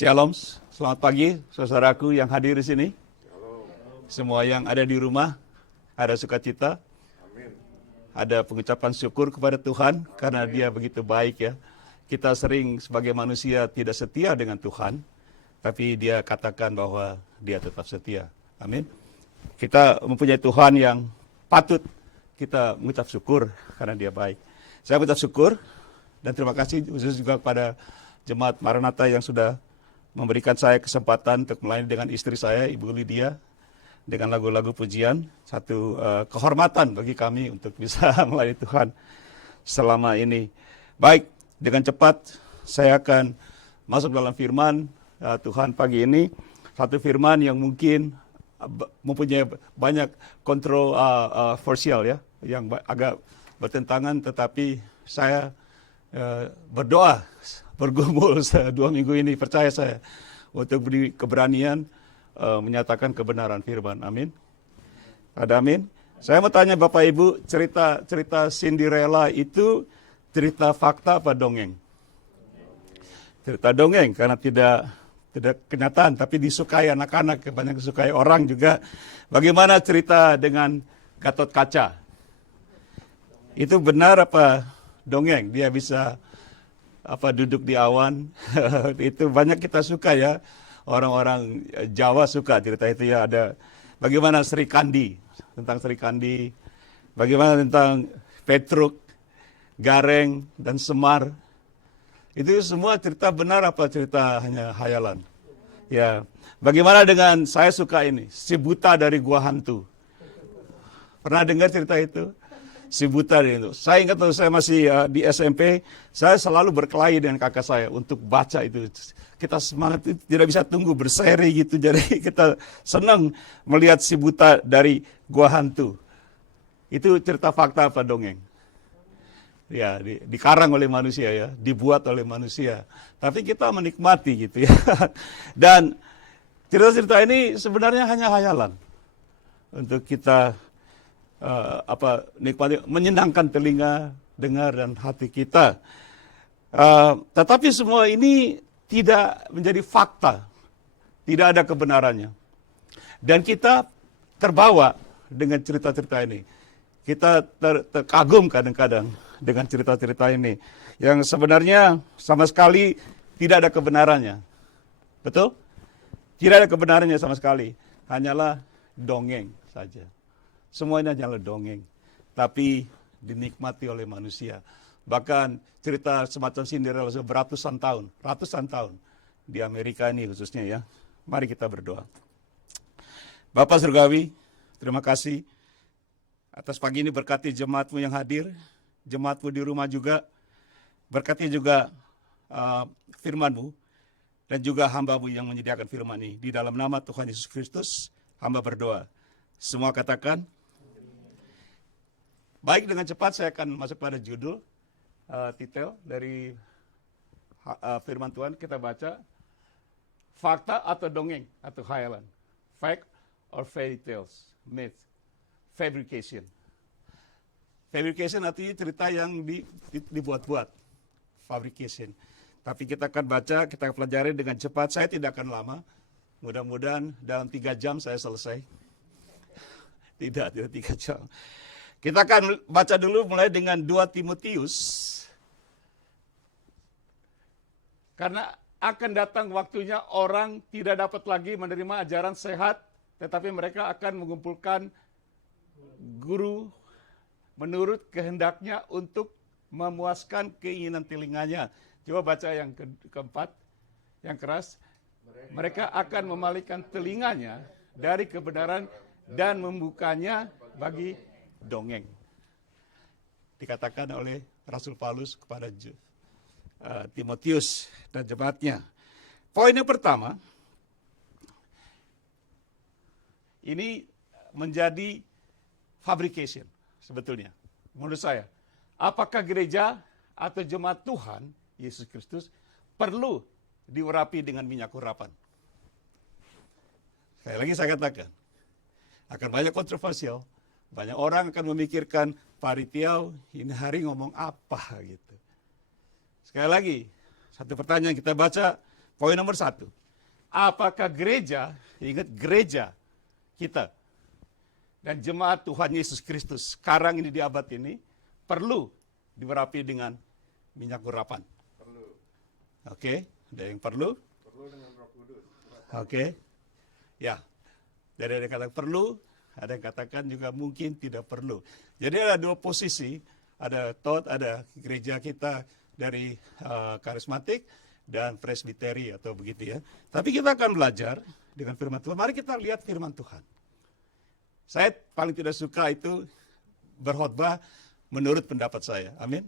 Shalom, selamat pagi saudaraku yang hadir di sini. Semua yang ada di rumah, ada sukacita, ada pengucapan syukur kepada Tuhan karena Dia begitu baik ya. Kita sering sebagai manusia tidak setia dengan Tuhan, tapi Dia katakan bahwa Dia tetap setia. Amin. Kita mempunyai Tuhan yang patut kita mengucap syukur karena Dia baik. Saya mengucap syukur dan terima kasih khusus juga kepada Jemaat Maranatha yang sudah memberikan saya kesempatan untuk melayani dengan istri saya, Ibu Lydia, dengan lagu-lagu pujian. Satu kehormatan bagi kami untuk bisa melayani Tuhan selama ini. Baik, dengan cepat saya akan masuk dalam firman Tuhan pagi ini. Satu firman yang mungkin mempunyai banyak kontroversial ya, yang agak bertentangan, tetapi saya berdoa, bergumul 2 minggu ini, percaya saya, untuk beri keberanian menyatakan kebenaran firman. Amin. Ada amin. Saya mau tanya Bapak Ibu, cerita Cinderella itu cerita fakta apa dongeng? Cerita dongeng, karena tidak kenyataan, tapi disukai anak-anak, banyak disukai orang juga. Bagaimana cerita dengan Gatot Kaca? Itu benar apa dongeng? Dia bisa duduk di awan. Itu banyak kita suka ya. Orang-orang Jawa suka cerita itu ya. Ada bagaimana Sri Kandi, tentang Sri Kandi. Bagaimana tentang Petruk, Gareng, dan Semar. Itu semua cerita benar apa cerita hanya hayalan? Ya. Bagaimana dengan, saya suka ini, Si Buta dari Gua Hantu. Pernah dengar cerita itu? Si Buta itu. Saya ingat waktu saya masih di SMP, saya selalu berkelahi dengan kakak saya untuk baca itu. Kita semangat, tidak bisa tunggu berseri gitu. Jadi kita senang melihat Si Buta dari Gua Hantu. Itu cerita fakta apa dongeng? Ya, dikarang oleh manusia ya, dibuat oleh manusia. Tapi kita menikmati gitu ya. Dan cerita-cerita ini sebenarnya hanya hayalan untuk kita nikmati, menyenangkan telinga, dengar, dan hati kita. Tetapi semua ini tidak menjadi fakta, tidak ada kebenarannya. Dan kita terbawa dengan cerita-cerita ini. Kita terkagum kadang-kadang dengan cerita-cerita ini, yang sebenarnya sama sekali tidak ada kebenarannya. Betul? Tidak ada kebenarannya sama sekali, hanyalah dongeng saja. Semuanya hanyalah dongeng, tapi dinikmati oleh manusia. Bahkan cerita semacam Cinderella ratusan tahun di Amerika ini khususnya ya. Mari kita berdoa. Bapak Surgawi, terima kasih atas pagi ini, berkati jemaat-Mu yang hadir, jemaat-Mu di rumah juga, berkati juga firman-Mu, dan juga hamba-Mu yang menyediakan firman ini. Di dalam nama Tuhan Yesus Kristus, hamba berdoa. Semua katakan, baik. Dengan cepat saya akan masuk pada judul titel dari firman Tuhan. Kita baca, fakta atau dongeng atau khayalan. Fact or fairy tales, myth, fabrication. Fabrication artinya cerita yang dibuat-buat, fabrication. Tapi kita akan baca, kita akan pelajari dengan cepat. Saya tidak akan lama. Mudah-mudahan dalam 3 jam saya selesai. Tidak 3 jam. Kita akan baca dulu mulai dengan 2 Timotius. Karena akan datang waktunya orang tidak dapat lagi menerima ajaran sehat, tetapi mereka akan mengumpulkan guru menurut kehendaknya untuk memuaskan keinginan telinganya. Coba baca yang keempat, yang keras. Mereka akan memalingkan telinganya dari kebenaran dan membukanya bagi dongeng. Dikatakan oleh Rasul Paulus kepada Timotius dan jemaatnya. Poin yang pertama, ini menjadi fabrication sebetulnya. Menurut saya, apakah gereja atau jemaat Tuhan Yesus Kristus perlu diurapi dengan minyak urapan? Sekali lagi saya katakan, akan banyak kontroversial. Banyak orang akan memikirkan, Pak Ritiau ini hari ngomong apa gitu. Sekali lagi, satu pertanyaan kita baca Poin nomor 1. Apakah gereja, ingat gereja kita, dan jemaat Tuhan Yesus Kristus sekarang ini di abad ini, perlu diurapi dengan minyak urapan? Perlu. Oke, ada yang perlu? Perlu dengan Roh Kudus. Oke. Ya, dari ada yang katakan perlu, ada yang katakan juga mungkin tidak perlu. Jadi ada dua posisi, ada gereja kita dari karismatik dan presbiteri atau begitu ya. Tapi kita akan belajar dengan firman Tuhan. Mari kita lihat firman Tuhan. Saya paling tidak suka itu berkhotbah menurut pendapat saya. Amin.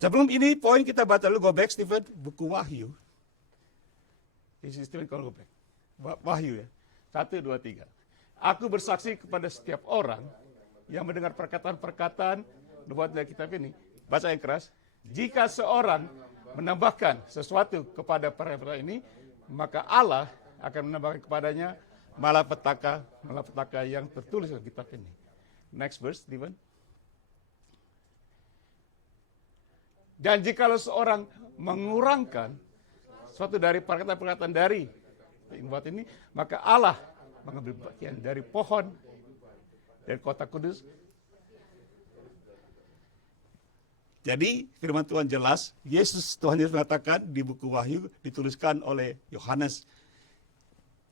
Sebelum ini poin kita baca dulu, go back Stephen, buku Wahyu. Stephen kalau go back. Wahyu ya. 1, 2, 3. Aku bersaksi kepada setiap orang yang mendengar perkataan-perkataan nubuat dari kitab ini. Baca yang keras. Jika seorang menambahkan sesuatu kepada perkara ini, maka Allah akan menambahkan kepadanya malapetaka yang tertulis dalam kitab ini. Next verse, Stephen. Dan jikalau seorang mengurangkan sesuatu dari perkataan-perkataan dari nubuat ini, maka Allah mengambil bagian dari pohon dari kota kudus. Jadi firman Tuhan jelas, Tuhan Yesus mengatakan di buku Wahyu dituliskan oleh Yohanes,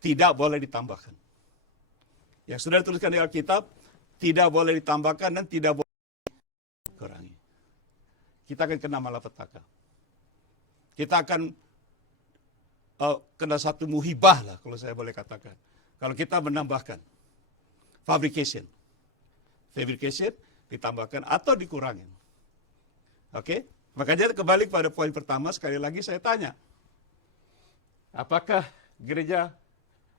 tidak boleh ditambahkan. Yang sudah dituliskan di Alkitab, tidak boleh ditambahkan dan tidak boleh dikurangi. Kita akan kena malapetaka. Kita akan kena satu muhibah lah, kalau saya boleh katakan. Kalau kita menambahkan. Fabrication ditambahkan atau dikurangin. Oke, makanya kembali pada poin pertama, sekali lagi saya tanya. Apakah gereja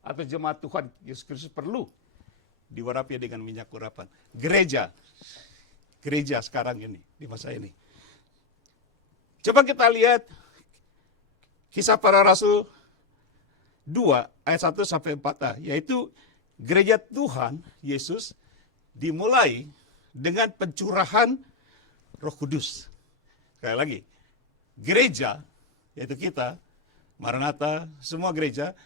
atau jemaat Tuhan Yesus Kristus perlu diurapi dengan minyak urapan? Gereja sekarang ini, di masa ini. Coba kita lihat Kisah Para Rasul 2 ayat 1 sampai 4, yaitu gereja Tuhan Yesus dimulai dengan pencurahan Roh Kudus. Sekali lagi, gereja, yaitu kita, Maranatha, semua gereja,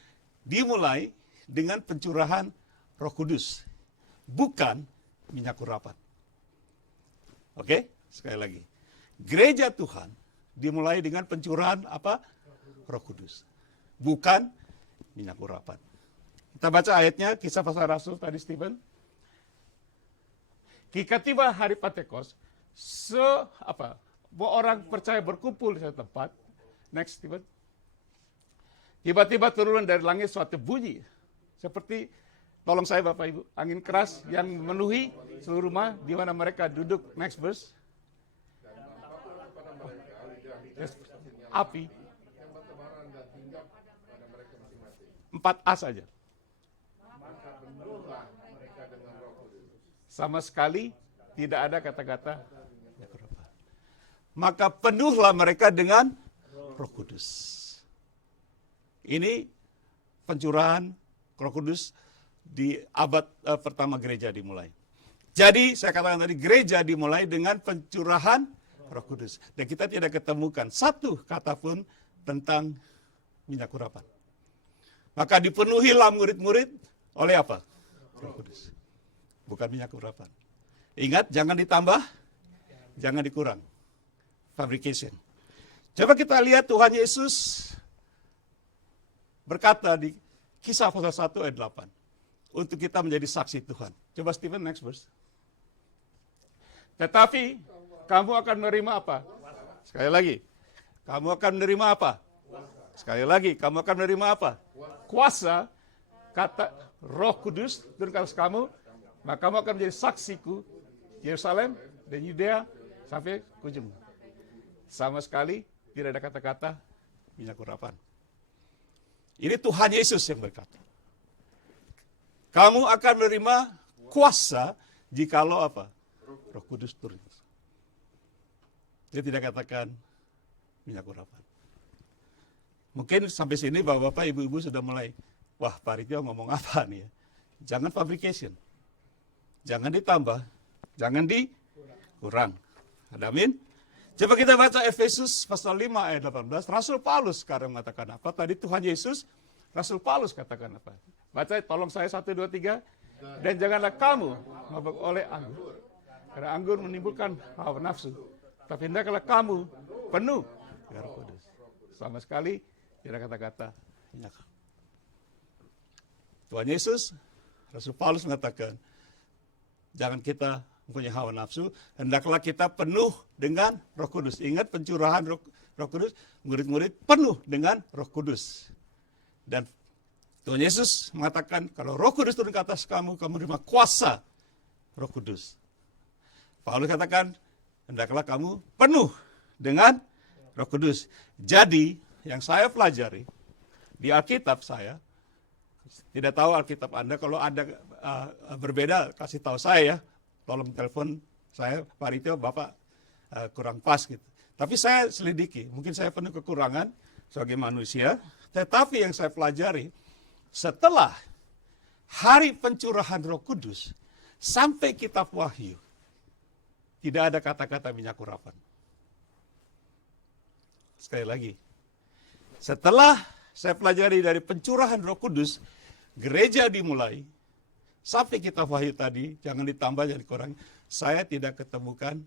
dimulai dengan pencurahan Roh Kudus, bukan minyak urapan. Oke, sekali lagi. Gereja Tuhan dimulai dengan pencurahan apa? Roh Kudus, bukan minyak urapan. Kita baca ayatnya, Kisah Para Rasul tadi, Stephen. Ketika tiba hari Pentekost, orang percaya berkumpul di satu tempat. Next, Stephen. Tiba-tiba turun dari langit suatu bunyi. Seperti, tolong saya Bapak Ibu, angin keras yang memenuhi seluruh rumah di mana mereka duduk. Next verse. Api. 4A saja. Sama sekali tidak ada kata-kata. Maka penuhlah mereka dengan Roh Kudus. Ini pencurahan Roh Kudus di abad pertama gereja dimulai. Jadi saya katakan tadi, gereja dimulai dengan pencurahan Roh Kudus. Dan kita tidak ketemukan satu kata pun tentang minyak urapan. Maka dipenuhilah murid-murid oleh apa? Roh Kudus. Bukan minyak urapan. Ingat, jangan ditambah, jangan dikurang. Fabrication. Coba kita lihat Tuhan Yesus berkata di Kisah Pasal 1 ayat 8. Untuk kita menjadi saksi Tuhan. Coba Stephen, next verse. Tetapi kamu akan menerima apa? Sekali lagi. Kamu akan menerima apa? Sekali lagi, kamu akan menerima apa? Kuasa, kata Roh Kudus turun ke atas kamu, maka kamu akan menjadi saksiku Yerusalem dan Yudea sampai ke ujung. Sama sekali tidak ada kata-kata minyak urapan. Ini Tuhan Yesus yang berkata. Kamu akan menerima kuasa jikalau apa? Roh Kudus turun. Dia tidak katakan minyak urapan. Mungkin sampai sini Bapak-bapak, Ibu-ibu sudah mulai, wah Pak Ritio ngomong apa nih ya? Jangan fabrication. Jangan ditambah, jangan dikurang. Amin. Coba kita baca Efesus pasal 5 ayat 18. Rasul Paulus sekarang mengatakan apa? Tadi Tuhan Yesus, Rasul Paulus katakan apa? Baca, tolong saya 1, 2, 3. Dan janganlah kamu mabuk oleh anggur. Karena anggur menimbulkan hawa nafsu. Tapi hendaklah kamu penuh dengan Roh Kudus. Sama sekali tidak kata-kata minyak. Tuhan Yesus, Rasul Paulus mengatakan, jangan kita mempunyai hawa nafsu, hendaklah kita penuh dengan Roh Kudus. Ingat pencurahan Roh Kudus, murid-murid penuh dengan Roh Kudus. Dan Tuhan Yesus mengatakan, kalau Roh Kudus turun ke atas kamu, kamu menerima kuasa Roh Kudus. Paulus katakan, hendaklah kamu penuh dengan Roh Kudus. Jadi, yang saya pelajari di Alkitab saya, tidak tahu Alkitab Anda, kalau ada berbeda, kasih tahu saya ya. Tolong telepon saya, Pak Ritio, Bapak kurang pas gitu. Tapi saya selidiki, mungkin saya penuh kekurangan sebagai manusia, tetapi yang saya pelajari, setelah hari pencurahan Roh Kudus, sampai kitab Wahyu, tidak ada kata-kata minyak urapan. Sekali lagi, setelah saya pelajari dari pencurahan Roh Kudus, gereja dimulai, sampai kitab Wahyu tadi, jangan ditambah, jangan dikurang, saya tidak ketemukan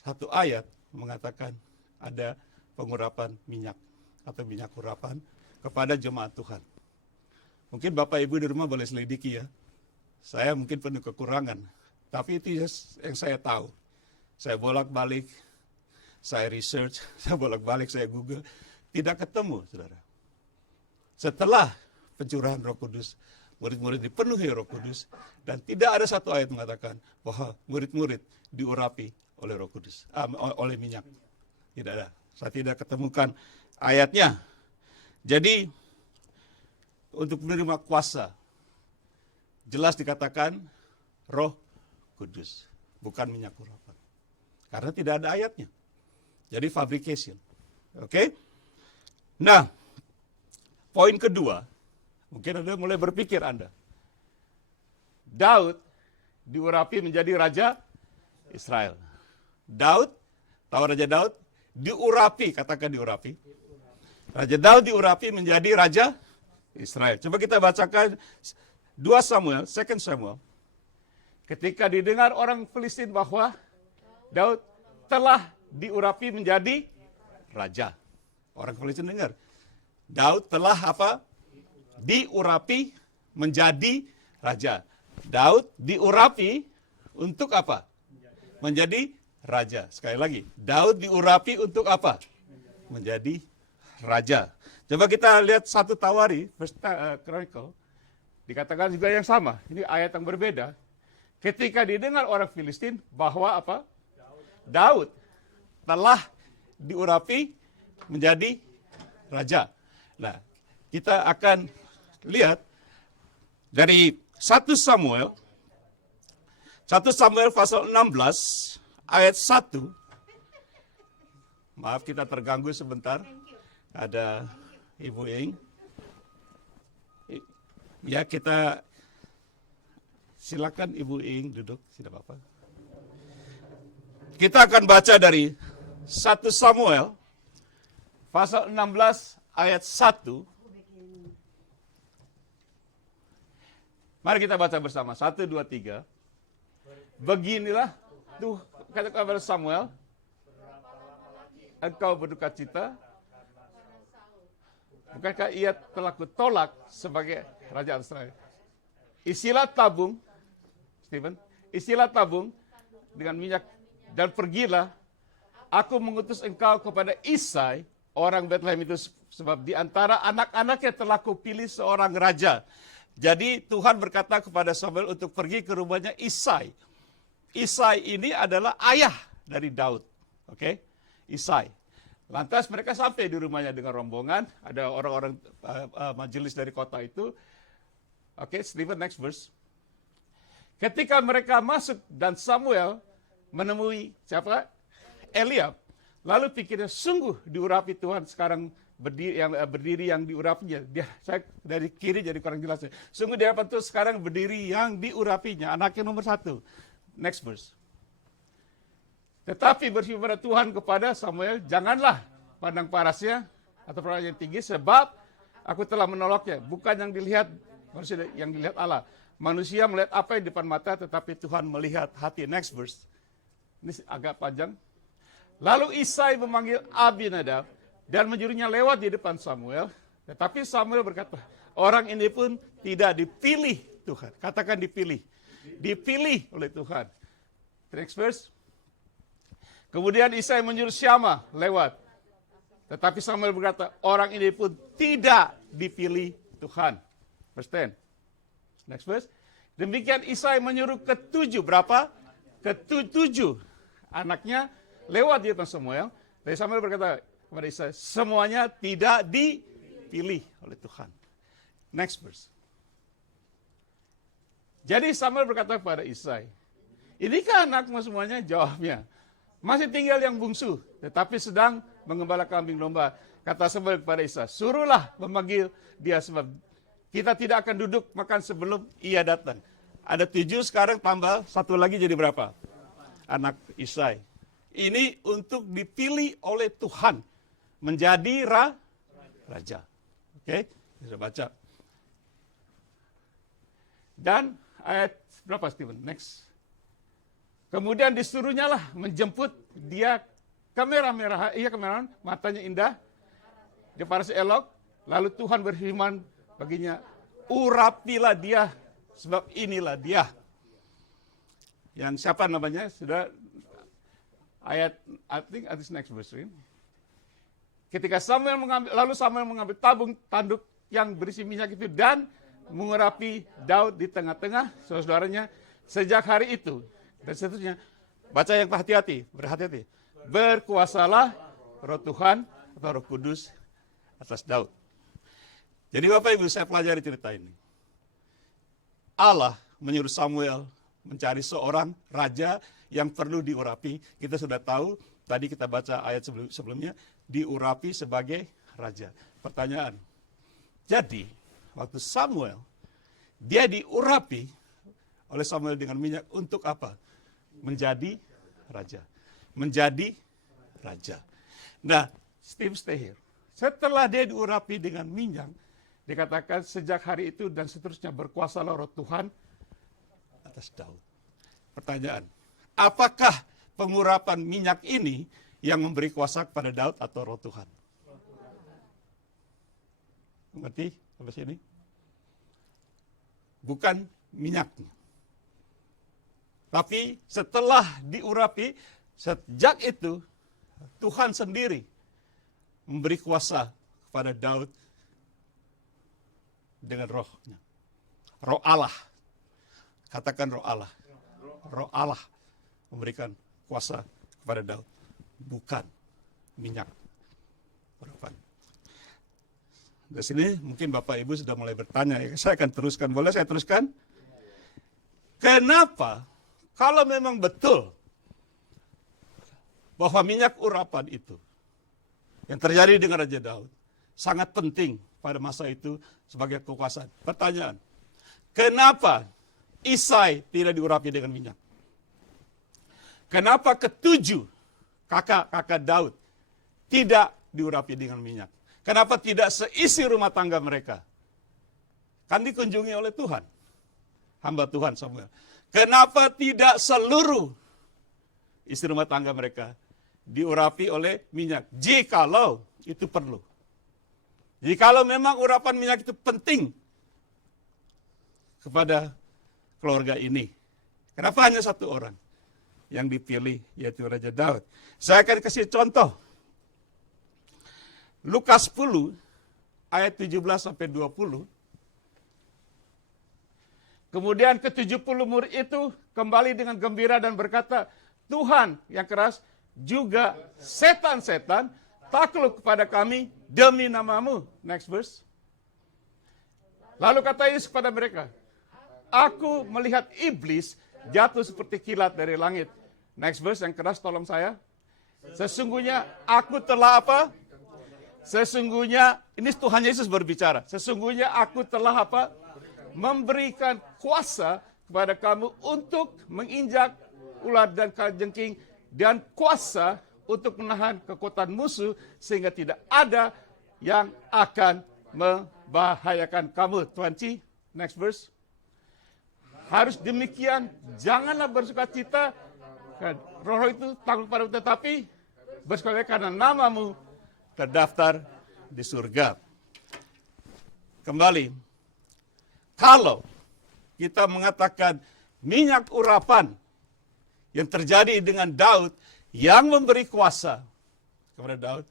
satu ayat mengatakan ada pengurapan minyak atau minyak urapan kepada jemaat Tuhan. Mungkin Bapak Ibu di rumah boleh selidiki ya. Saya mungkin penuh kekurangan, tapi itu yang saya tahu. Saya bolak-balik, saya research, saya bolak-balik, saya Google, tidak ketemu, saudara. Setelah pencurahan Roh Kudus, murid-murid dipenuhi Roh Kudus, dan tidak ada satu ayat mengatakan bahwa murid-murid diurapi oleh Roh Kudus, oleh minyak. Tidak ada. Saya tidak ketemukan ayatnya. Jadi, untuk menerima kuasa, jelas dikatakan Roh Kudus, bukan minyak urapan. Karena tidak ada ayatnya. Jadi fabrication. Oke? Nah, poin kedua, mungkin Anda mulai berpikir Anda. Daud diurapi menjadi raja Israel. Daud, tahu Raja Daud? Diurapi, katakan diurapi. Raja Daud diurapi menjadi raja Israel. Coba kita bacakan 2 Samuel, 2 Samuel. Ketika didengar orang Filistin bahwa Daud telah diurapi menjadi raja. Orang Filistin dengar. Daud telah apa? Diurapi menjadi raja. Daud diurapi untuk apa? Menjadi raja. Sekali lagi, Daud diurapi untuk apa? Menjadi raja. Coba kita lihat 1 Tawari, First Chronicle. Dikatakan juga yang sama. Ini ayat yang berbeda. Ketika didengar orang Filistin bahwa apa? Daud telah diurapi menjadi raja. Nah, kita akan lihat dari 1 Samuel pasal 16 ayat 1. Maaf kita terganggu sebentar. Ada Ibu Ing. Ya, kita silakan Ibu Ing duduk, tidak apa-apa. Kita akan baca dari 1 Samuel pasal 16 ayat 1. Mari kita baca bersama. 1, 2, 3. Beginilah tuh kata kepada Samuel, engkau berduka cita, bukankah ia telah kutolak sebagai raja Israel? Isilah tabung, Stephen, isilah tabung dengan minyak dan pergilah, aku mengutus engkau kepada Isai, orang Bethlehem itu, sebab di antara anak-anaknya telah kupilih seorang raja. Jadi Tuhan berkata kepada Samuel untuk pergi ke rumahnya Isai. Isai ini adalah ayah dari Daud. Oke? Isai. Lantas mereka sampai di rumahnya dengan rombongan, ada orang-orang majelis dari kota itu. Oke, Stephen, next verse. Ketika mereka masuk dan Samuel menemui siapa? Eliab. Lalu pikirnya, sungguh diurapi Tuhan sekarang berdiri yang diurapinya. Saya dari kiri jadi kurang jelas. Sungguh di hadapan Tuhan sekarang berdiri yang diurapinya. Anaknya nomor 1. Next verse. Tetapi berfirman Tuhan kepada Samuel, janganlah pandang parasnya atau parasnya yang tinggi, sebab aku telah menolaknya. Bukan yang dilihat manusia, yang dilihat Allah. Manusia melihat apa yang di depan mata, tetapi Tuhan melihat hati. Next verse. Ini agak panjang. Lalu Isai memanggil Abinadab dan menyuruhnya lewat di depan Samuel. Tetapi Samuel berkata, orang ini pun tidak dipilih Tuhan. Katakan dipilih. Dipilih oleh Tuhan. Next verse. Kemudian Isai menyuruh Syama lewat. Tetapi Samuel berkata, orang ini pun tidak dipilih Tuhan. Verse 10. Next verse. Demikian Isai menyuruh ketujuh, berapa? Ketujuh anaknya lewat di depan Samuel. Dan Samuel berkata kepada Isai, semuanya tidak dipilih oleh Tuhan. Next verse. Jadi Samuel berkata kepada Isai, inikah anakmu semuanya? Jawabnya, masih tinggal yang bungsu, tetapi sedang mengembala kambing domba. Kata Samuel kepada Isai, suruhlah memanggil dia, sebab kita tidak akan duduk makan sebelum ia datang. Ada 7, sekarang tambah 1 lagi jadi berapa? Anak Isai. Ini untuk dipilih oleh Tuhan menjadi raja. Oke, bisa baca. Dan ayat berapa, Steven? Next. Kemudian disuruhnya lah menjemput dia kamera, matanya indah, dia paras elok. Lalu Tuhan berfirman baginya, urapilah dia, sebab inilah dia. Yang siapa namanya? Sudah ayat, I think at this next verse. Ketika Samuel mengambil tabung tanduk yang berisi minyak itu dan mengurapi Daud di tengah-tengah saudara-saudaranya sejak hari itu. Dan seterusnya, baca yang berhati-hati. Berkuasalah Roh Tuhan atau Roh Kudus atas Daud. Jadi Bapak Ibu, saya pelajari cerita ini. Allah menyuruh Samuel mencari seorang raja yang perlu diurapi. Kita sudah tahu, tadi kita baca ayat sebelumnya, diurapi sebagai raja. Pertanyaan, jadi waktu Samuel, dia diurapi oleh Samuel dengan minyak untuk apa? Menjadi raja. Menjadi raja. Nah, Steve, stay here. Setelah dia diurapi dengan minyak, dikatakan sejak hari itu dan seterusnya berkuasalah Roh Tuhan atas Daud. Pertanyaan, apakah pengurapan minyak ini yang memberi kuasa kepada Daud atau Roh Tuhan? Mengerti sampai sini? Bukan minyaknya. Tapi setelah diurapi, sejak itu Tuhan sendiri memberi kuasa kepada Daud dengan rohnya. Roh Allah. Katakan roh Allah. Roh Allah memberikan kuasa kepada Daud. Bukan minyak. Urapan. Di sini mungkin Bapak Ibu sudah mulai bertanya. Ya, saya akan teruskan. Boleh saya teruskan? Kenapa? Kalau memang betul bahwa minyak urapan itu yang terjadi dengan Raja Daud sangat penting pada masa itu sebagai kekuasaan. Pertanyaan, kenapa Isai tidak diurapi dengan minyak? Kenapa ketujuh kakak Daud tidak diurapi dengan minyak? Kenapa tidak seisi rumah tangga mereka? Kan dikunjungi oleh Tuhan. Hamba Tuhan Samuel. Kenapa tidak seluruh isi rumah tangga mereka diurapi oleh minyak? Jikalau itu perlu. Jikalau memang urapan minyak itu penting kepada keluarga ini. Kenapa hanya satu orang yang dipilih, yaitu Raja Daud? Saya akan kasih contoh. Lukas 10 ayat 17 sampai 20. Kemudian ke-70 murid itu kembali dengan gembira dan berkata, Tuhan yang keras, juga setan-setan takluk kepada kami demi namamu. Next verse. Lalu kata Yesus kepada mereka, aku melihat iblis jatuh seperti kilat dari langit. Next verse yang keras, tolong saya. Sesungguhnya aku telah apa? Sesungguhnya, ini Tuhan Yesus berbicara. Sesungguhnya aku telah apa? Memberikan kuasa kepada kamu untuk menginjak ular dan kalajengking dan kuasa untuk menahan kekuatan musuh sehingga tidak ada yang akan membahayakan kamu. Tuan Ci, next verse. Harus demikian, janganlah bersukacita, roh itu takut padamu, tetapi bersukacitai karena namamu terdaftar di surga. Kembali, kalau kita mengatakan minyak urapan yang terjadi dengan Daud yang memberi kuasa kepada Daud,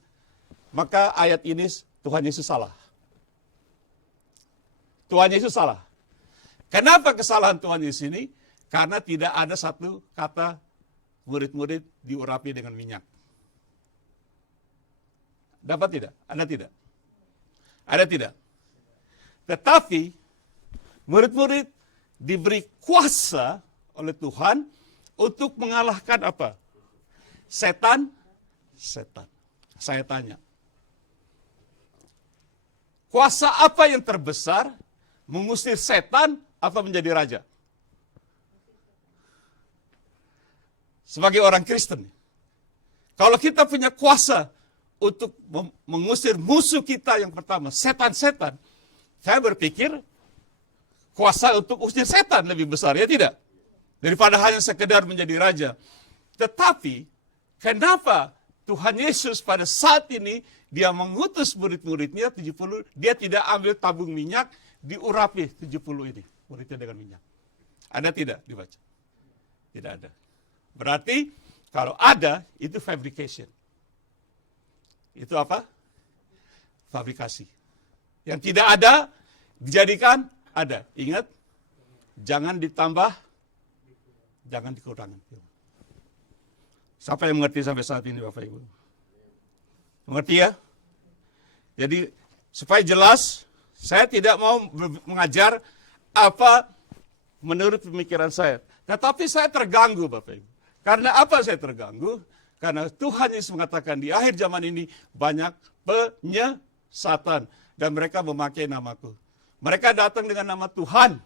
maka ayat ini Tuhan Yesus salah. Tuhan Yesus salah. Kenapa kesalahan Tuhan Yesus ini? Karena tidak ada satu kata murid-murid diurapi dengan minyak. Dapat tidak? Ada tidak? Ada tidak? Tetapi murid-murid diberi kuasa oleh Tuhan untuk mengalahkan apa? Setan. Saya tanya. Kuasa apa yang terbesar mengusir setan atau menjadi raja? Sebagai orang Kristen, kalau kita punya kuasa untuk mengusir musuh kita yang pertama, setan-setan, saya berpikir kuasa untuk usir setan lebih besar, ya tidak? Daripada hanya sekedar menjadi raja. Tetapi, kenapa Tuhan Yesus pada saat ini, dia mengutus murid-muridnya 70, dia tidak ambil tabung minyak, diurapi 70 ini, muridnya dengan minyak. Ada tidak dibaca? Tidak ada. Berarti, kalau ada, itu fabrication. Itu apa? Fabrikasi. Yang tidak ada, dijadikan ada. Ingat, jangan ditambah, jangan dikurangkan. Siapa yang mengerti sampai saat ini, Bapak Ibu? Mengerti ya? Jadi, supaya jelas, saya tidak mau mengajar apa menurut pemikiran saya. Tetapi saya terganggu, Bapak Ibu. Karena apa saya terganggu? Karena Tuhan Yesus mengatakan di akhir zaman ini banyak penyesatan. Dan mereka memakai namaku. Mereka datang dengan nama Tuhan.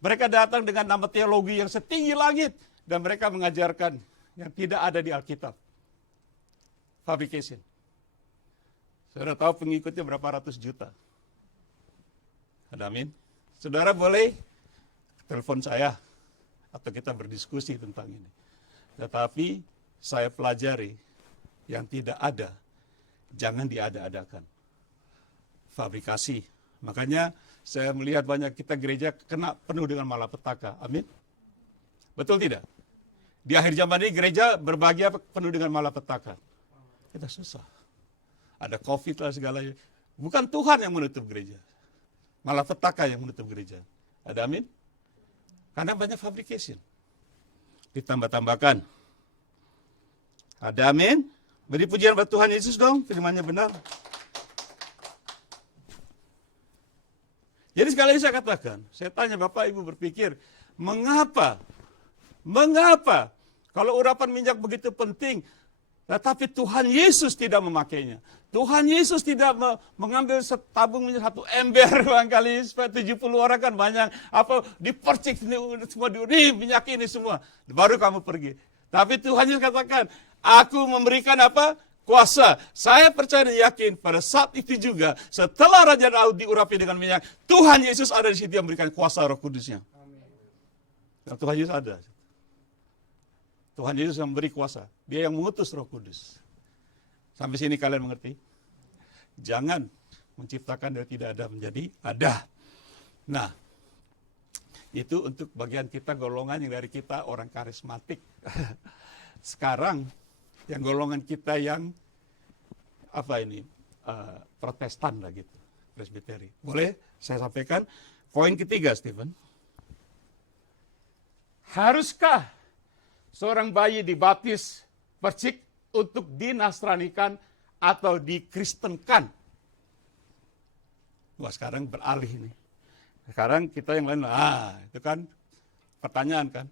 Mereka datang dengan nama teologi yang setinggi langit. Dan mereka mengajarkan yang tidak ada di Alkitab. Fabrication. Saudara tahu pengikutnya berapa ratus juta. Amin. Saudara boleh telepon saya. Atau kita berdiskusi tentang ini. Tetapi saya pelajari yang tidak ada. Jangan diada-adakan. Fabrikasi. Makanya saya melihat banyak kita gereja kena penuh dengan malapetaka. Amin. Betul tidak? Di akhir zaman ini gereja berbahagia penuh dengan malapetaka. Kita susah. Ada COVID lah segalanya. Bukan Tuhan yang menutup gereja. Malapetaka yang menutup gereja. Ada amin? Karena banyak fabrication. Ditambah-tambahkan. Ada amin? Beri pujian buat Tuhan Yesus dong. Firman-Nya benar. Jadi sekali lagi saya katakan, saya tanya Bapak Ibu berpikir, mengapa kalau urapan minyak begitu penting, tetapi Tuhan Yesus tidak memakainya. Tuhan Yesus tidak mengambil setabung minyak, satu ember barangkali, supaya 70 orang kan banyak, apa dipercik semua minyak ini semua, baru kamu pergi. Tapi Tuhan Yesus katakan, aku memberikan apa? Kuasa. Saya percaya dan yakin pada saat itu juga, setelah Raja Daud diurapi dengan minyak, Tuhan Yesus ada di situ yang memberikan kuasa Roh Kudusnya. Dan Tuhan Yesus ada. Tuhan Yesus yang memberi kuasa. Dia yang mengutus Roh Kudus. Sampai sini kalian mengerti? Jangan menciptakan dari tidak ada menjadi ada. Nah, itu untuk bagian kita golongan yang dari kita orang karismatik. Sekarang, yang golongan kita yang Protestan lah gitu, Presbiteri. Boleh saya sampaikan poin ketiga, Stephen? Haruskah seorang bayi dibaptis percik untuk dinasranikan atau dikristenkan? Wah, sekarang beralih nih. Sekarang kita yang lain, itu kan pertanyaan kan.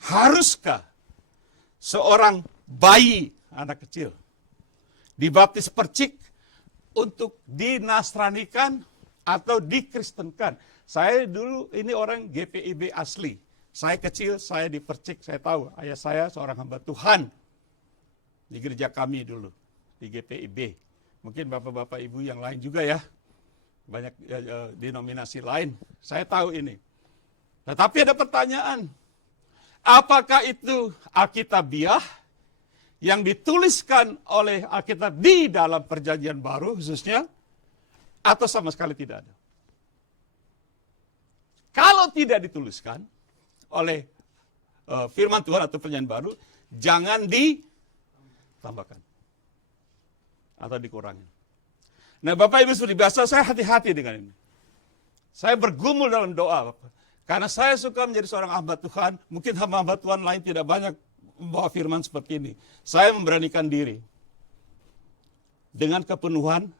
Haruskah seorang bayi, anak kecil, dibaptis percik untuk dinasranikan atau dikristenkan? Saya dulu ini orang GPIB asli. Saya kecil, saya dipercik, saya tahu ayah saya seorang hamba Tuhan di gereja kami dulu, di GPIB. Mungkin bapak-bapak ibu yang lain juga ya, banyak denominasi lain, saya tahu ini. Tetapi ada pertanyaan, apakah itu Alkitabiah yang dituliskan oleh Alkitab di dalam Perjanjian Baru khususnya, atau sama sekali tidak ada? Kalau tidak dituliskan oleh firman Tuhan atau Perjanjian Baru, jangan ditambahkan atau dikurangi. Nah, Bapak Ibu seperti biasa, saya hati-hati dengan ini. Saya bergumul dalam doa, Bapak. Karena saya suka menjadi seorang hamba Tuhan. Mungkin hamba-hamba Tuhan lain tidak banyak membawa firman seperti ini. Saya memberanikan diri dengan kepenuhan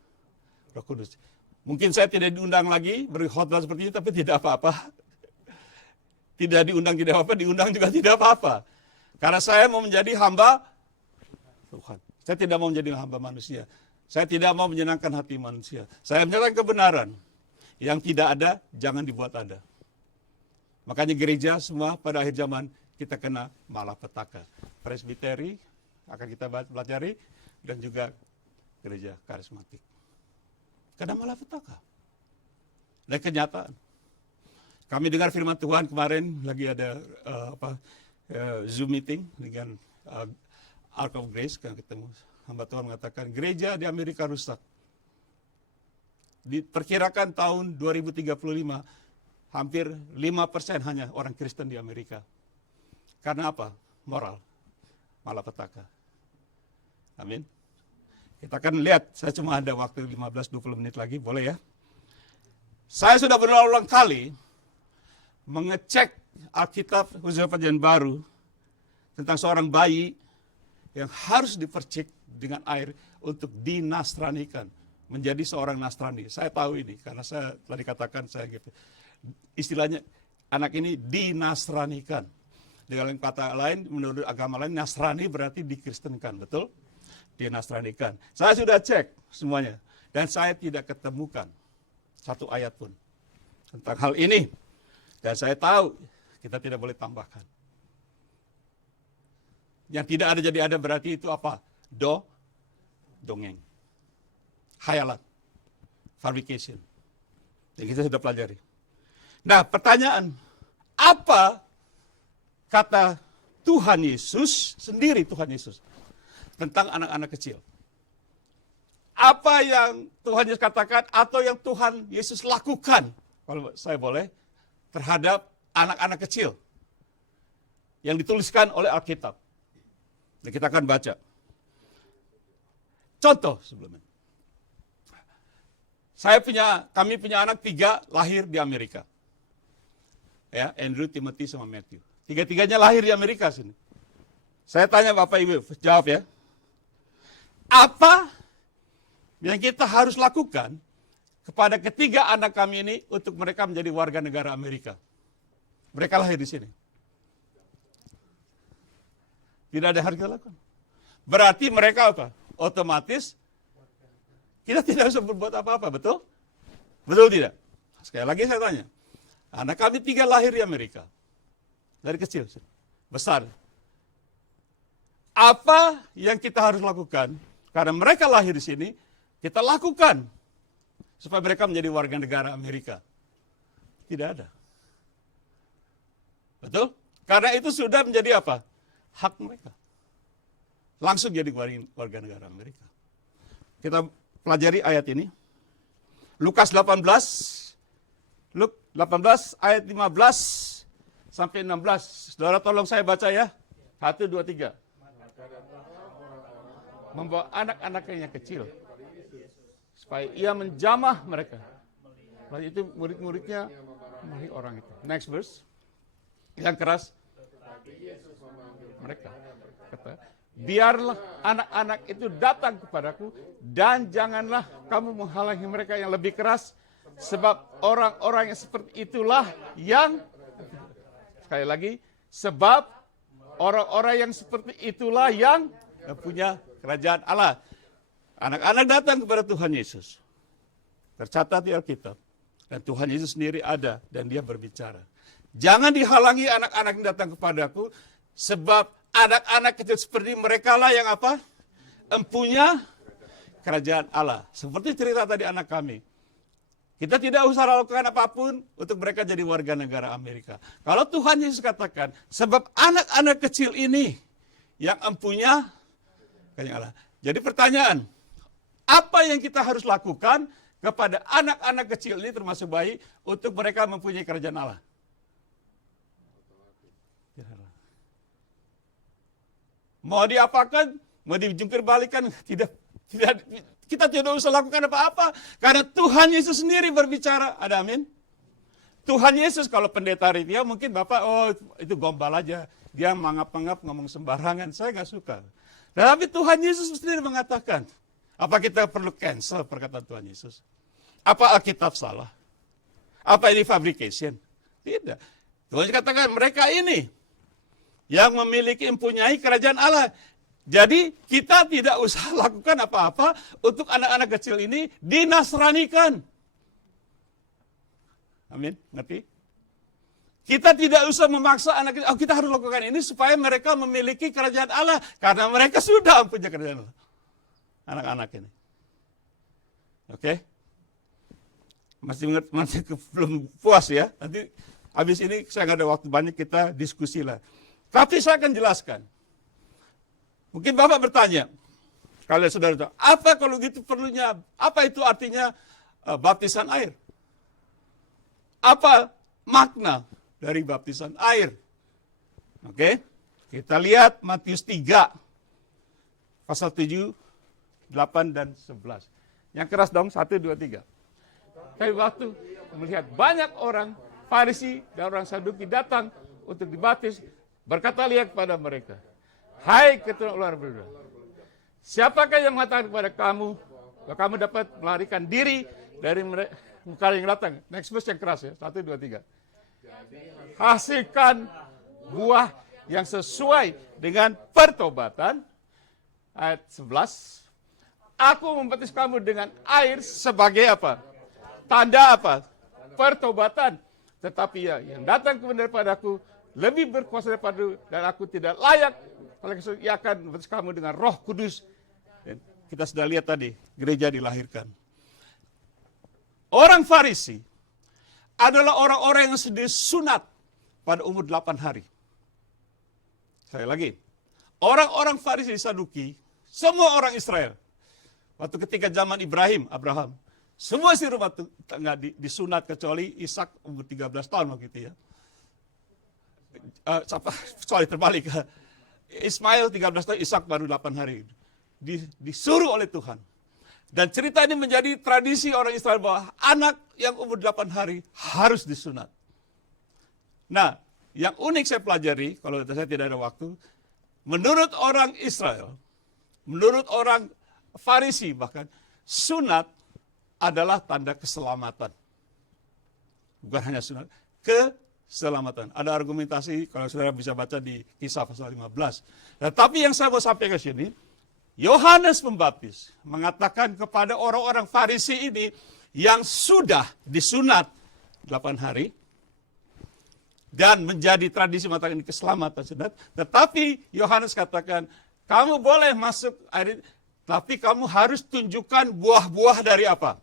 Roh Kudus. Mungkin saya tidak diundang lagi berkhotbah seperti ini, tapi tidak apa-apa. Tidak diundang tidak apa-apa, diundang juga tidak apa-apa. Karena saya mau menjadi hamba Tuhan. Saya tidak mau menjadi hamba manusia. Saya tidak mau menyenangkan hati manusia. Saya menyatakan kebenaran. Yang tidak ada, jangan dibuat ada. Makanya gereja semua pada akhir zaman kita kena malapetaka. Presbiteri akan kita pelajari, dan juga gereja karismatik. Karena malapetaka. Dan kenyataan. Kami dengar firman Tuhan kemarin, lagi ada Zoom meeting dengan Ark of Grace, kan ketemu hamba Tuhan mengatakan, gereja di Amerika rusak. Diperkirakan tahun 2035, hampir 5% hanya orang Kristen di Amerika. Karena apa? Moral. Malapetaka. Amin. Kita akan lihat, saya cuma ada waktu 15-20 menit lagi, boleh ya? Saya sudah berulang-ulang kali mengecek Alkitab khususnya Perjanjian Baru tentang seorang bayi yang harus dipercik dengan air untuk dinasranikan, menjadi seorang Nasrani. Saya tahu ini, karena saya tadi katakan, saya gitu. Istilahnya, anak ini dinasranikan. Dengan kata lain, menurut agama lain, Nasrani berarti dikristenkan, betul? Dinasranikan. Saya sudah cek semuanya, dan saya tidak ketemukan satu ayat pun tentang hal ini. Dan saya tahu kita tidak boleh tambahkan. Yang tidak ada jadi ada berarti itu apa? Dongeng. Khayalan. Fabrication. Yang kita sudah pelajari. Nah, pertanyaan, apa kata Tuhan Yesus, sendiri Tuhan Yesus, tentang anak-anak kecil? Apa yang Tuhan Yesus katakan atau yang Tuhan Yesus lakukan, kalau saya boleh, terhadap anak-anak kecil yang dituliskan oleh Alkitab? Dan kita akan baca. Contoh sebelumnya. Kami punya anak 3 lahir di Amerika. Ya, Andrew, Timothy, sama Matthew. 3-tiganya lahir di Amerika sini. Saya tanya Bapak Ibu, jawab ya. Apa yang kita harus lakukan kepada ketiga anak kami ini untuk mereka menjadi warga negara Amerika? Mereka lahir di sini. Tidak ada yang harus kita lakukan. Berarti mereka apa? Otomatis kita tidak bisa berbuat apa-apa, betul? Betul tidak? Sekali lagi saya tanya. Anak kami 3 lahir di Amerika. Dari kecil, besar. Apa yang kita harus lakukan? Karena mereka lahir di sini, kita lakukan supaya mereka menjadi warga negara Amerika. Tidak ada. Betul? Karena itu sudah menjadi apa? Hak mereka. Langsung jadi warga negara Amerika. Kita pelajari ayat ini. Lukas 18 ayat 15 sampai 16. Saudara tolong saya baca ya. 1, 2, 3. Membawa anak-anaknya yang kecil supaya ia menjamah mereka. Lalu itu murid-muridnya memarahi orang itu. Next verse. Yang keras. Mereka kata, biarlah anak-anak itu datang kepadaku dan janganlah kamu menghalangi mereka yang lebih keras, sebab orang-orang yang seperti itulah yang, sekali lagi, sebab orang-orang yang seperti itulah yang punya kerajaan Allah. Anak-anak datang kepada Tuhan Yesus. Tercatat di Alkitab. Dan Tuhan Yesus sendiri ada dan dia berbicara. Jangan dihalangi anak-anak yang datang kepadaku, sebab anak-anak kecil seperti mereka lah yang apa? Empunya kerajaan Allah. Seperti cerita tadi anak kami. Kita tidak usah lakukan apapun untuk mereka jadi warga negara Amerika. Kalau Tuhan Yesus katakan, sebab anak-anak kecil ini yang empunya kerajaan Allah. Jadi pertanyaan, apa yang kita harus lakukan kepada anak-anak kecil ini termasuk bayi untuk mereka mempunyai kerajaan Allah? Mau diapakan? Mau dijungkir balikan? Tidak, kita tidak usah lakukan apa-apa. Karena Tuhan Yesus sendiri berbicara. Ada amin? Tuhan Yesus, kalau pendeta Ritya mungkin Bapak, oh itu gombal aja. Dia mangap-mangap ngomong sembarangan. Saya nggak suka. Tetapi Tuhan Yesus sendiri mengatakan, apa kita perlu cancel perkataan Tuhan Yesus? Apa Alkitab salah? Apa ini fabrication? Tidak. Tuhan Yesus katakan, mereka ini yang memiliki mempunyai kerajaan Allah. Jadi kita tidak usah lakukan apa-apa untuk anak-anak kecil ini dinasranikan. Amin, ngerti? Kita tidak usah memaksa anak kecil, kita harus lakukan ini supaya mereka memiliki kerajaan Allah. Karena mereka sudah punya kerajaan Allah. Anak-anak ini. Oke? Masih belum puas ya. Nanti habis ini saya nggak ada waktu banyak, kita diskusi lah. Tapi saya akan jelaskan. Mungkin Bapak bertanya, kalian saudara, apa kalau gitu perlunya, apa itu artinya baptisan air? Apa makna dari baptisan air? Oke, kita lihat Matius 3, pasal 7, 8, dan 11. Yang keras dong, 1, 2, 3. Tapi waktu melihat banyak orang Farisi dan orang Saduki datang untuk dibaptis, berkata lihat kepada mereka, hai keturunan ular berbeda, siapakah yang mengatakan kepada kamu bahwa kamu dapat melarikan diri dari mereka yang datang? Next verse yang keras ya, 1, 2, 3. Hasilkan buah yang sesuai dengan pertobatan. Ayat 11. Aku membaptis kamu dengan air sebagai apa? Tanda apa? Pertobatan. Tetapi ya, yang datang kemudian daripada-Aku lebih berkuasa daripada, dan aku tidak layak, oleh karena ia akan membaptis kamu dengan Roh Kudus. Dan kita sudah lihat tadi, gereja dilahirkan. Orang Farisi adalah orang-orang yang sudah sunat pada umur 8 hari. Sekali lagi, orang-orang Farisi Saduki, semua orang Israel, waktu ketika zaman Abraham, semua si rumah tangga disunat kecuali Ishak umur 13 tahun waktu itu ya. Sorry, terbalik. Ismail 13 tahun, Ishak baru 8 hari. Disuruh oleh Tuhan. Dan cerita ini menjadi tradisi orang Israel bahwa anak yang umur 8 hari harus disunat. Nah, yang unik saya pelajari, kalau saya tidak ada waktu, menurut orang Israel, menurut orang Farisi bahkan, sunat adalah tanda keselamatan. Bukan hanya sunat, keselamatan. Ada argumentasi, kalau saudara bisa baca di Kisah pasal 15. Tetapi yang saya mau sampaikan ke sini, Yohanes Pembaptis mengatakan kepada orang-orang Farisi ini yang sudah disunat 8 hari dan menjadi tradisi mengatakan ini keselamatan sunat, tetapi Yohanes katakan, kamu boleh masuk air, tapi kamu harus tunjukkan buah-buah dari apa?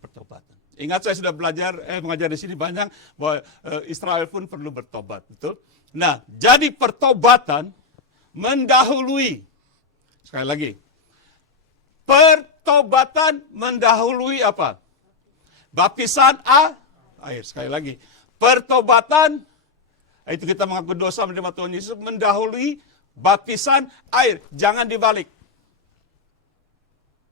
Pertobatan. Ingat saya sudah mengajar di sini banyak bahwa Israel pun perlu bertobat, betul? Nah, jadi pertobatan mendahului. Sekali lagi, pertobatan mendahului apa? Baptisan air. Sekali lagi, pertobatan, itu kita mengaku dosa menerima Tuhan Yesus, mendahului baptisan air. Jangan dibalik.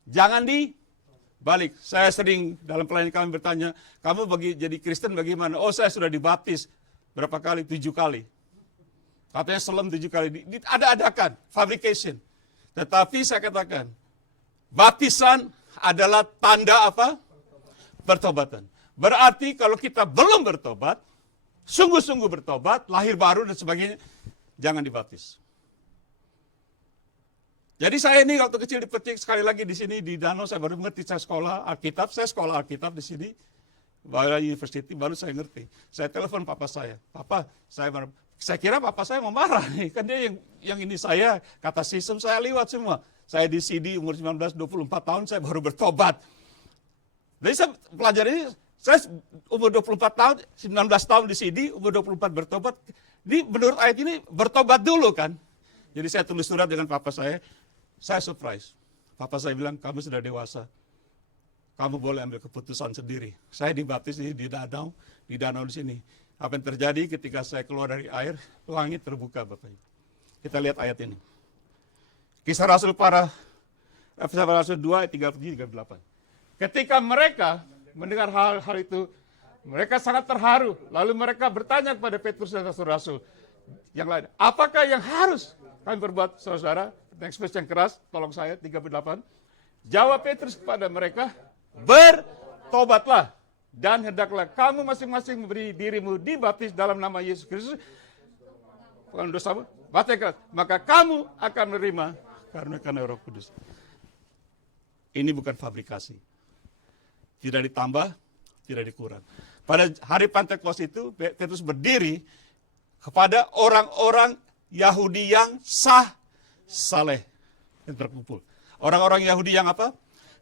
Jangan dibalik. Saya sering dalam pelayanan kami bertanya, kamu jadi Kristen bagaimana? Oh, saya sudah dibaptis. Berapa kali? 7 kali. Katanya selam 7 kali. Ada-adakan, fabrication. Tetapi saya katakan, baptisan adalah tanda apa? Pertobatan. Berarti kalau kita belum bertobat, sungguh-sungguh bertobat, lahir baru dan sebagainya, jangan dibaptis. Jadi saya ini waktu kecil dipetik sekali lagi di sini di danau, saya baru mengerti, saya sekolah Alkitab di sini. Baru university, baru saya ngerti. Saya telepon papa saya. Papa, saya kira papa saya mau marah nih. Kan dia yang ini saya, kata sistem saya lewat semua. Saya di CD umur 19, 24 tahun, saya baru bertobat. Jadi saya pelajari, saya umur 24 tahun, 19 tahun di CD, umur 24 bertobat. Menurut ayat ini, bertobat dulu kan. Jadi saya tulis surat dengan papa saya surprise. Papa saya bilang, kamu sudah dewasa. Kamu boleh ambil keputusan sendiri. Saya dibaptis di danau di sini. Apa yang terjadi ketika saya keluar dari air, langit terbuka Bapak Ibu. Kita lihat ayat ini. Kisah Rasul Kisah Rasul 2 ayat 37-38. Ketika mereka mendengar hal itu, mereka sangat terharu. Lalu mereka bertanya kepada Petrus dan Rasul-Rasul yang lain, apakah yang harus kami perbuat, saudara? Ekspresi yang keras, tolong saya, 38. Jawab Petrus kepada mereka, bertobatlah dan hendaklah kamu masing-masing memberi dirimu dibaptis dalam nama Yesus Kristus pengampunan dosamu, maka kamu akan menerima karena Roh Kudus. Ini bukan fabrikasi. Tidak ditambah, tidak dikurang. Pada hari Pentekoste itu, Petrus berdiri kepada orang-orang Yahudi yang saleh yang terkumpul. Orang-orang Yahudi yang apa?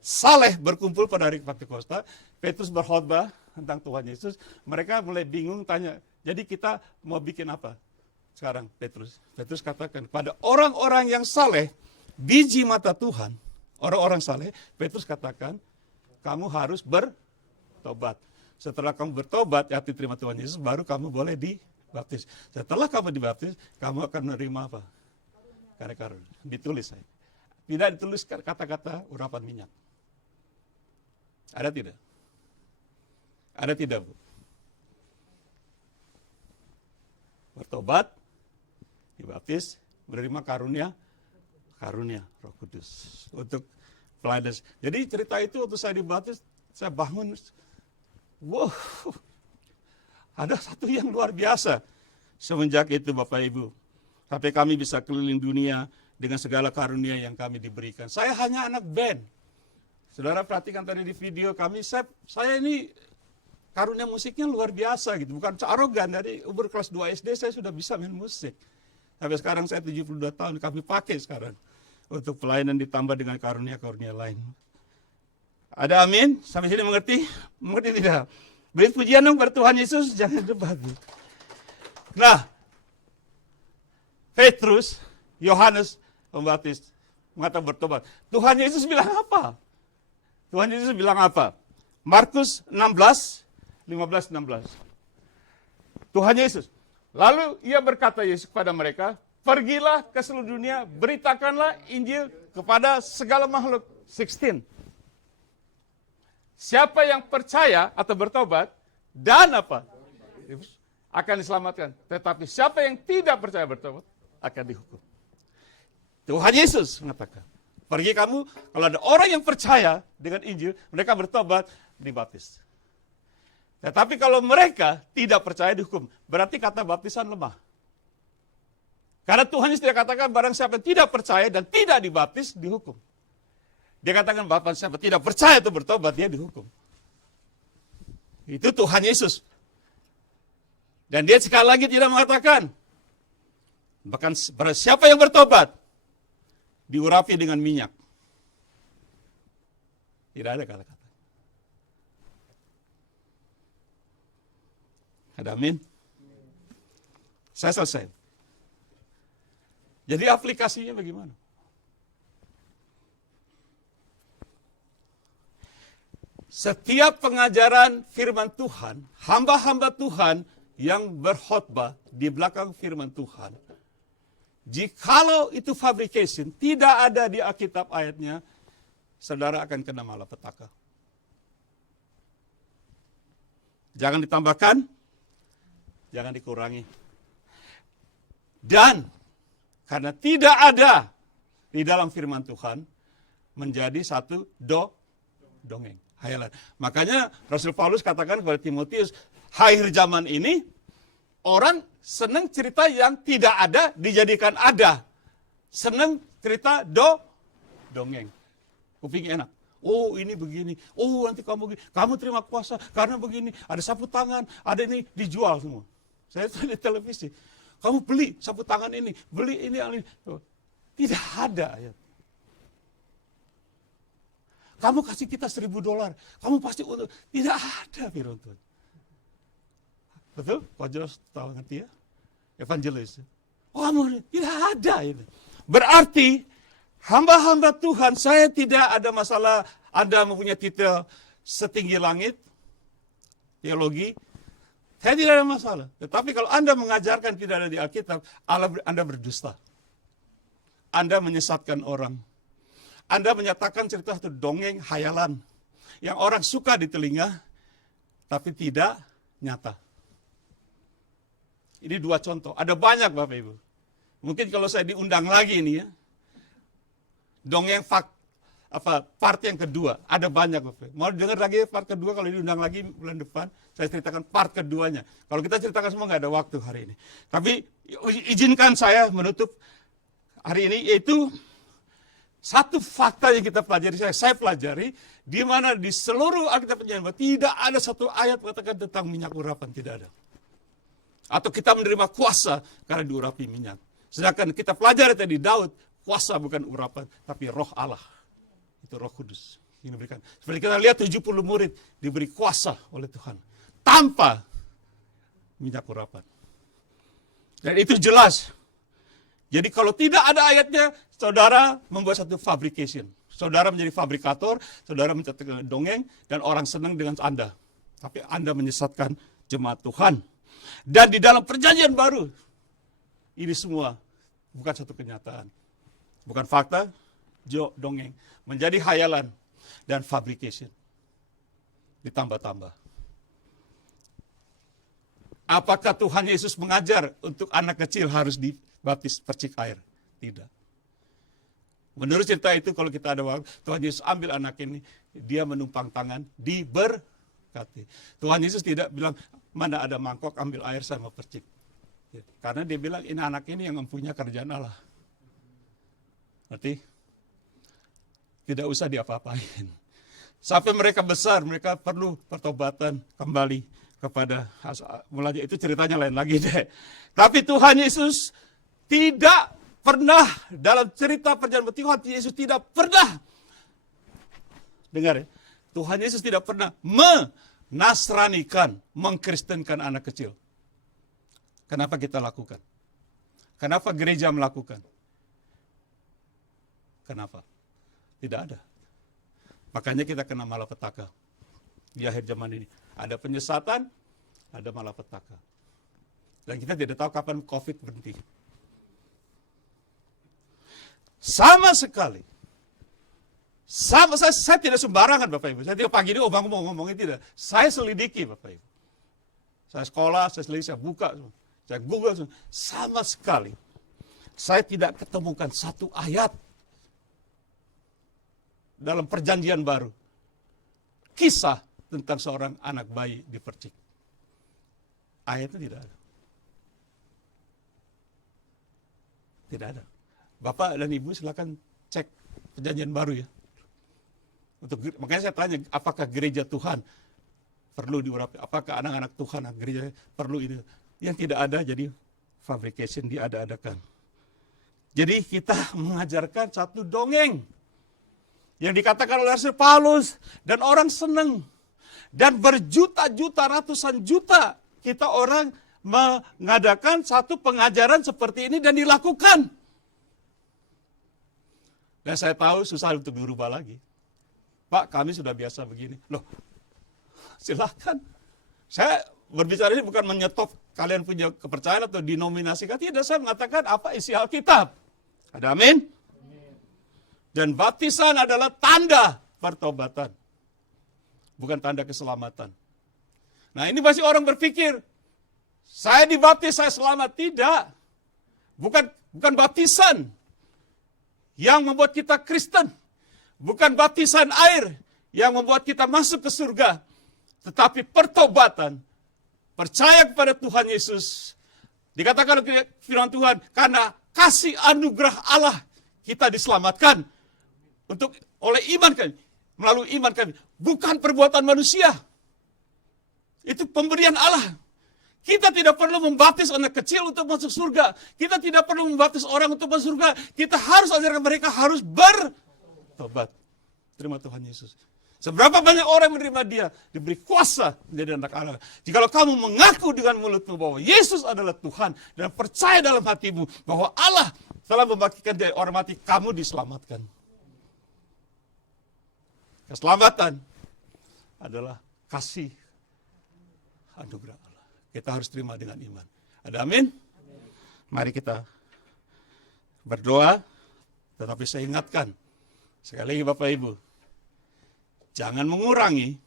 Saleh berkumpul pada hari Pentakosta. Petrus berkhotbah tentang Tuhan Yesus. Mereka mulai bingung tanya, jadi kita mau bikin apa sekarang? Petrus katakan, pada orang-orang yang saleh, biji mata Tuhan, orang-orang saleh, Petrus katakan, kamu harus bertobat. Setelah kamu bertobat, ya terima Tuhan Yesus, baru kamu boleh dibaptis. Setelah kamu dibaptis, kamu akan menerima apa? Karena ditulis saya. Tidak ditulis kata-kata urapan minyak. Ada tidak? Ada tidak, Bu? Bertobat, dibaptis, menerima karunia Roh Kudus untuk pelayanan. Jadi cerita itu waktu saya dibaptis, saya bangun, wow, ada satu yang luar biasa. Semenjak itu Bapak Ibu, sampai kami bisa keliling dunia dengan segala karunia yang kami diberikan. Saya hanya anak band. Saudara perhatikan tadi di video kami, saya ini karunia musiknya luar biasa gitu. Bukan arogan, dari umur kelas 2 SD saya sudah bisa main musik. Sampai sekarang saya 72 tahun, kami pakai sekarang. Untuk pelayanan ditambah dengan karunia-karunia lain. Ada amin? Sampai sini mengerti? Mengerti tidak? Beri pujian dong pada Tuhan Yesus, jangan debat. Nah, Petrus, Yohanes Pembaptis mengatakan bertobat. Tuhan Yesus bilang apa? Tuhan Yesus bilang apa? Markus 16, 15-16. Tuhan Yesus. Lalu ia berkata Yesus kepada mereka, pergilah ke seluruh dunia, beritakanlah Injil kepada segala makhluk. 16. Siapa yang percaya atau bertobat dan apa? Akan diselamatkan. Tetapi siapa yang tidak percaya bertobat akan dihukum. Tuhan Yesus mengatakan, pergi kamu, kalau ada orang yang percaya dengan Injil, mereka bertobat, dibaptis. Tetapi kalau mereka tidak percaya dihukum, berarti kata baptisan lemah. Karena Tuhan Yesus tidak katakan barang siapa yang tidak percaya dan tidak dibaptis, dihukum. Dia katakan barang siapa tidak percaya itu bertobat, dia dihukum. Itu Tuhan Yesus. Dan dia sekali lagi tidak mengatakan, bahkan barang siapa yang bertobat, diurapi dengan minyak. Tidak ada kata-kata. Ada amin? Saya selesai. Jadi aplikasinya bagaimana? Setiap pengajaran firman Tuhan, hamba-hamba Tuhan yang berkhotbah di belakang firman Tuhan, jikalau itu fabrication, tidak ada di Alkitab ayatnya, saudara akan kena malapetaka. Jangan ditambahkan, jangan dikurangi. Dan karena tidak ada di dalam firman Tuhan, menjadi satu dongeng, hayalan. Makanya Rasul Paulus katakan kepada Timotius, akhir zaman ini orang senang cerita yang tidak ada dijadikan ada. Senang cerita dongeng. Kuping enak. Oh ini begini, oh nanti kamu terima kuasa karena begini, ada sapu tangan, ada ini dijual semua. Saya lihat di televisi, kamu beli sapu tangan ini, beli ini. Tidak ada ayat. Kamu kasih kita $1.000, kamu pasti untuk. Tidak ada firman Tuhan. Betul? Pak Jos tahu ngerti ya? Evangelis. Oh, tidak ada ini. Berarti hamba-hamba Tuhan, saya tidak ada masalah Anda mempunyai titel setinggi langit, teologi. Saya tidak ada masalah. Tetapi kalau Anda mengajarkan tidak ada di Alkitab, Anda berdusta. Anda menyesatkan orang. Anda menyatakan cerita satu dongeng, hayalan. Yang orang suka di telinga, tapi tidak nyata. Ini 2 contoh. Ada banyak Bapak Ibu. Mungkin kalau saya diundang lagi ini ya. Dongeng part yang kedua. Ada banyak Bapak Ibu. Mau dengar lagi part kedua kalau diundang lagi bulan depan. Saya ceritakan part keduanya. Kalau kita ceritakan semua nggak ada waktu hari ini. Tapi izinkan saya menutup hari ini, yaitu satu fakta yang kita pelajari, saya pelajari, di mana di seluruh Alkitab Perjanjian tidak ada satu ayat mengatakan tentang minyak urapan, tidak ada. Atau kita menerima kuasa karena diurapi minyak. Sedangkan kita pelajari tadi Daud, kuasa bukan urapan, tapi roh Allah. Itu roh kudus yang diberikan. Seperti kita lihat 70 murid diberi kuasa oleh Tuhan. Tanpa minyak urapan. Dan itu jelas. Jadi kalau tidak ada ayatnya, saudara membuat satu fabrication. Saudara menjadi fabrikator, saudara mencetakkan dongeng, dan orang senang dengan Anda. Tapi Anda menyesatkan jemaat Tuhan. Dan di dalam perjanjian baru, ini semua bukan satu kenyataan. Bukan fakta, dongeng. Menjadi hayalan dan fabrication. Ditambah-tambah. Apakah Tuhan Yesus mengajar untuk anak kecil harus dibaptis percik air? Tidak. Menurut cerita itu kalau kita ada waktu, Tuhan Yesus ambil anak ini, dia menumpang tangan, diberkati. Tuhan Yesus tidak bilang, mana ada mangkok, ambil air sama percik. Karena dia bilang, ini anak ini yang mempunyai kerjaan Allah. Berarti, tidak usah diapa-apain. Sampai mereka besar, mereka perlu pertobatan kembali kepada mulanya. Itu ceritanya lain lagi deh. Tapi Tuhan Yesus tidak pernah dalam cerita perjalanan Tuhan Yesus tidak pernah, dengar ya, Tuhan Yesus tidak pernah menasranikan, mengkristenkan anak kecil. Kenapa kita lakukan? Kenapa gereja melakukan? Kenapa? Tidak ada. Makanya kita kena malapetaka di akhir zaman ini. Ada penyesatan, ada malapetaka. Dan kita tidak tahu kapan COVID berhenti. Sama sekali. Saya tidak sembarangan Bapak Ibu. Saya tidak pagi ini, bangun mau ngomongin tidak. Saya selidiki Bapak Ibu. Saya sekolah, saya selidiki, saya buka, saya Google. Sama sekali. Saya tidak ketemukan satu ayat dalam perjanjian baru. Kisah tentang seorang anak bayi dipercik. Ayatnya tidak ada. Tidak ada. Bapak dan Ibu silakan cek perjanjian baru ya. Makanya saya tanya, apakah gereja Tuhan perlu diurapi? Apakah anak-anak Tuhan, gereja perlu ini? Yang tidak ada jadi fabrication, diada-adakan. Jadi kita mengajarkan satu dongeng yang dikatakan oleh Rasul Paulus dan orang senang. Dan berjuta-juta, ratusan juta kita orang mengadakan satu pengajaran seperti ini dan dilakukan. Dan saya tahu susah untuk dirubah lagi. Pak, kami sudah biasa begini. Loh, silakan. Saya berbicara ini bukan menyetop kalian punya kepercayaan atau denominasikan. Tidak, saya mengatakan apa isi Alkitab. Ada amin? Dan baptisan adalah tanda pertobatan. Bukan tanda keselamatan. Nah ini pasti orang berpikir, saya dibaptis, saya selamat. Tidak. Bukan baptisan yang membuat kita Kristen. Bukan baptisan air yang membuat kita masuk ke surga. Tetapi pertobatan. Percaya kepada Tuhan Yesus. Dikatakan oleh firman Tuhan, karena kasih anugerah Allah kita diselamatkan. Oleh iman kan. melalui iman kami. Bukan perbuatan manusia. Itu pemberian Allah. Kita tidak perlu membaptis anak kecil untuk masuk surga. Kita tidak perlu membaptis orang untuk masuk surga. Kita harus ajarkan mereka harus bertobat. Terima Tuhan Yesus. Seberapa banyak orang menerima dia, diberi kuasa menjadi anak Allah. Jikalau kamu mengaku dengan mulutmu bahwa Yesus adalah Tuhan, dan percaya dalam hatimu bahwa Allah telah membangkitkan dari orang mati, kamu diselamatkan. Keselamatan adalah kasih anugerah Allah. Kita harus terima dengan iman. Ada amin? Mari kita berdoa, tetapi saya ingatkan, sekali lagi Bapak Ibu, jangan mengurangi,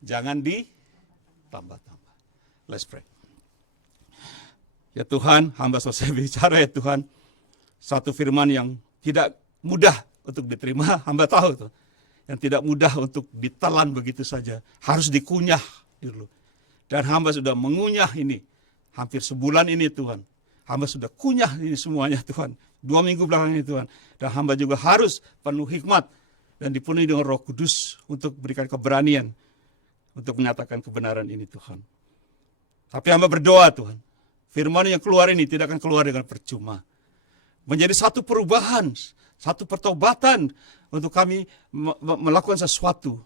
jangan ditambah-tambah. Let's pray. Ya Tuhan, hamba selesai bicara ya Tuhan. Satu firman yang tidak mudah untuk diterima, hamba tahu tuh. Yang tidak mudah untuk ditelan begitu saja. Harus dikunyah dulu. Dan hamba sudah mengunyah ini. Hampir sebulan ini Tuhan. Hamba sudah kunyah ini semuanya Tuhan. 2 minggu belakang ini Tuhan. Dan hamba juga harus penuh hikmat. Dan dipenuhi dengan Roh Kudus untuk berikan keberanian. Untuk menyatakan kebenaran ini Tuhan. Tapi hamba berdoa Tuhan. Firman yang keluar ini tidak akan keluar dengan percuma. Menjadi satu perubahan. Satu pertobatan. Untuk kami melakukan sesuatu.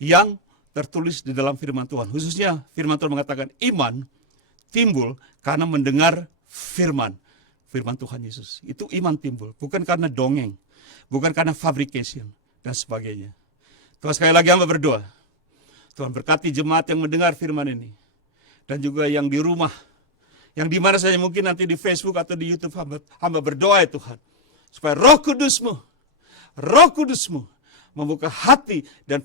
Yang tertulis di dalam firman Tuhan. Khususnya firman Tuhan mengatakan iman timbul karena mendengar firman. Firman Tuhan Yesus. Itu iman timbul. Bukan karena dongeng. Bukan karena fabrication. Dan sebagainya. Tuhan sekali lagi hamba berdoa. Tuhan berkati jemaat yang mendengar firman ini. Dan juga yang di rumah. Yang di mana saja mungkin nanti di Facebook atau di YouTube hamba berdoa ya Tuhan. Supaya Roh Kudus-Mu membuka hati dan